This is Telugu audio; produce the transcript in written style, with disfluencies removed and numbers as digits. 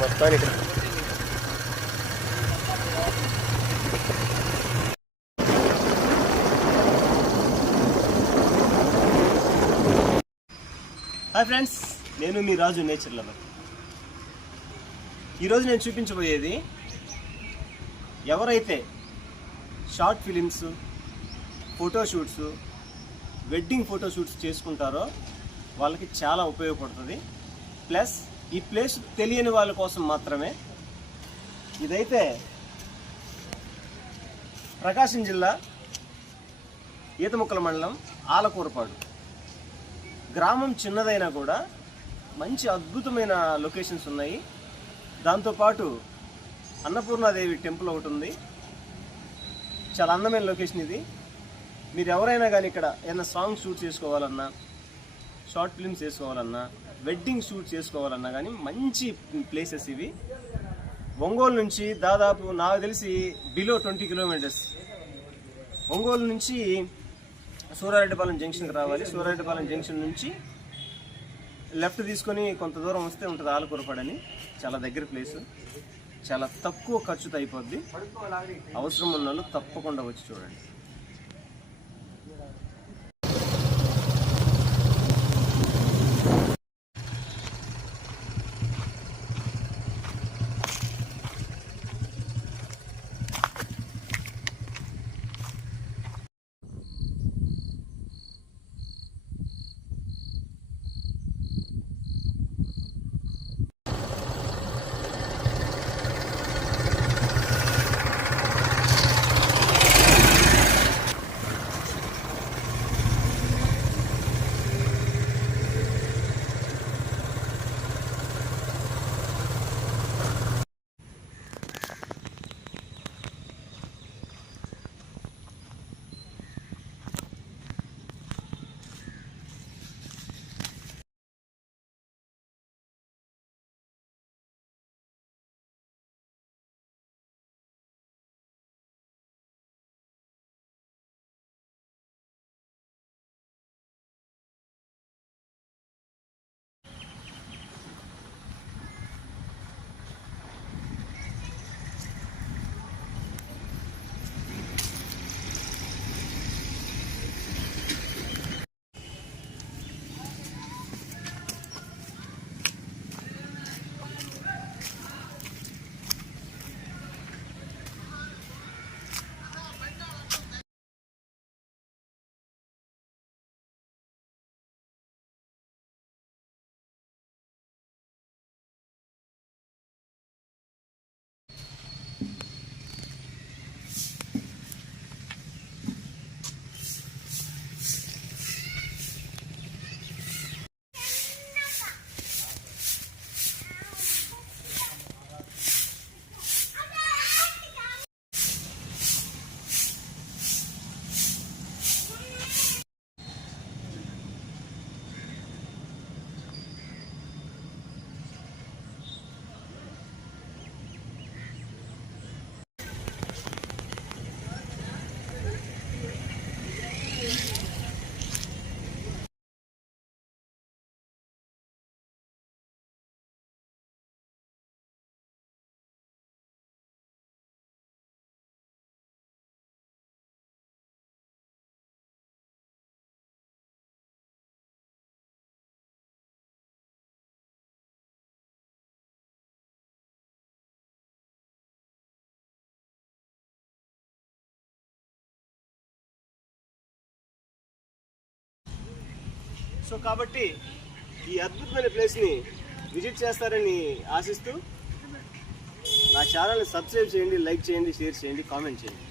మొత్తానికి హాయ్ ఫ్రెండ్స్, నేను మీ రాజు నేచర్ లవర్. ఈరోజు నేను చూపించబోయేది ఎవరైతే short films, photoshoots, wedding photoshoots చేసుకుంటారో వాళ్ళకి చాలా ఉపయోగపడుతుంది. ప్లస్ ఈ ప్లేస్ తెలియని వాళ్ళ కోసం మాత్రమే. ఇదైతే ప్రకాశం జిల్లా ఈతముక్కల మండలం ఆలకూరపాడు గ్రామం. చిన్నదైనా కూడా మంచి అద్భుతమైన లొకేషన్స్ ఉన్నాయి. దాంతోపాటు అన్నపూర్ణాదేవి టెంపుల్ ఒకటి ఉంది. చాలా అందమైన లొకేషన్ ఇది. మీరు ఎవరైనా కానీ ఇక్కడ ఏదైనా సాంగ్ షూట్ చేసుకోవాలన్నా, షార్ట్ ఫిల్మ్స్ చేసుకోవాలన్నా, వెడ్డింగ్ షూట్ చేసుకోవాలన్నా కానీ మంచి ప్లేసెస్ ఇవి. ఒంగోలు నుంచి దాదాపు నాకు తెలిసి బిలో 20 కిలోమీటర్స్. ఒంగోలు నుంచి సూరారెడ్డిపాలెం జంక్షన్కి రావాలి. సూరారెడ్డిపాలెం జంక్షన్ నుంచి లెఫ్ట్ తీసుకొని కొంత దూరం వస్తే ఉంటుంది ఆలకూరపాడు అని. చాలా దగ్గర ప్లేసు, చాలా తక్కువ ఖర్చుతో అయిపోద్ది. అవసరం ఉన్న వాళ్ళు తప్పకుండా వచ్చి చూడండి. సో కాబట్టి ఈ అద్భుతమైన ప్లేస్ని విజిట్ చేస్తారని ఆశిస్తూ నా ఛానల్ని సబ్స్క్రైబ్ చేయండి, లైక్ చేయండి, షేర్ చేయండి, కామెంట్ చేయండి.